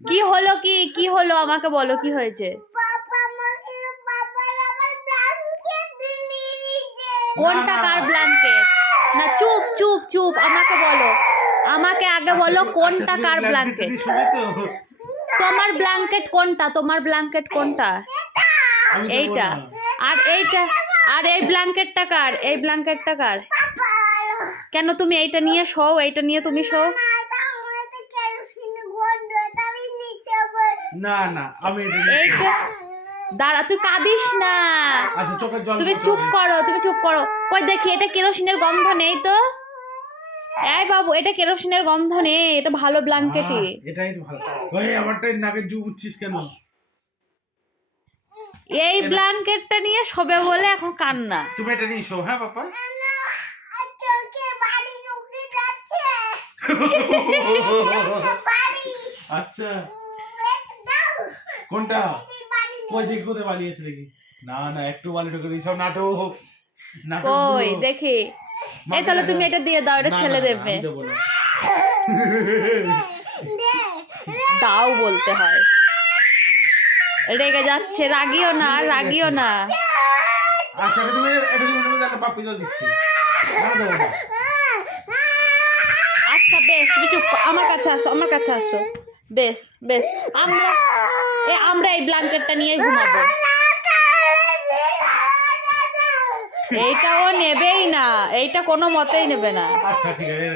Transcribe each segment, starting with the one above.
কি হলো, কি হলো আমাকে বলো, কি হয়েছে? কোনটা কার ব্ল্যাঙ্কেট? না চুপ চুপ চুপ, আমাকে বলো, আমাকে আগে বলো কোনটা কার ব্ল্যাঙ্কেট? তোমার ব্ল্যাঙ্কেট কোনটা? তোমার ব্ল্যাঙ্কেট কোনটা? এইটা। আর এইটা, আর এই ব্ল্যাঙ্কেটটা কার? এই ব্ল্যাঙ্কেটটা কার? কেন তুমি এইটা নিয়ে শোও, এইটা নিয়ে তুমি শোও। না না আমি এইটা দাঁড়া, তুই কাঁদিস না। আচ্ছা চোখের জল তুমি চুপ করো, তুমি চুপ করো। কই দেখি, এটা কেরোসিনের গন্ধ নেই তো? এই বাবু, এটা কেরোসিনের গন্ধ নেই, এটা ভালো ব্ল্যাঙ্কেটই। এটাই তো ভালো। ওই আমারটাই নাকে জুবুচ্ছিস কেন? এই ব্ল্যাঙ্কেটটা নিয়ে শোবে বলে এখন কান্না। তুমি এটা নিয়ে শো। হ্যাঁ বাবা। আচ্ছা কোনটা? কই দেখি কোথায় বানিয়েছে দেখি। না না একটু বালি ঢোকে সব নাটক। কই দেখি। এই তাহলে তুমি এটা দিয়ে দাও, এটা ছেলে দেবে। দাও বলতে হয়। রেগে যাচ্ছে, রাগিও না, রাগিও না। আচ্ছা তুমি একটা পাপ্পি জল দিচ্ছি। আচ্ছা বেশ, তুমি চুপ, আমার কাছে আসো, আমার কাছে আসো। বেশ বেশ, আমরা এই ব্ল্যাঙ্কেটটা নিয়ে ঘুমাবো। এইটাও নেবেই না, এইটা কোনো মতেই নেবে না। আচ্ছা ঠিক আছে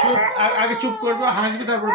চুপ, আগে চুপ করবো, হাসবে তারপর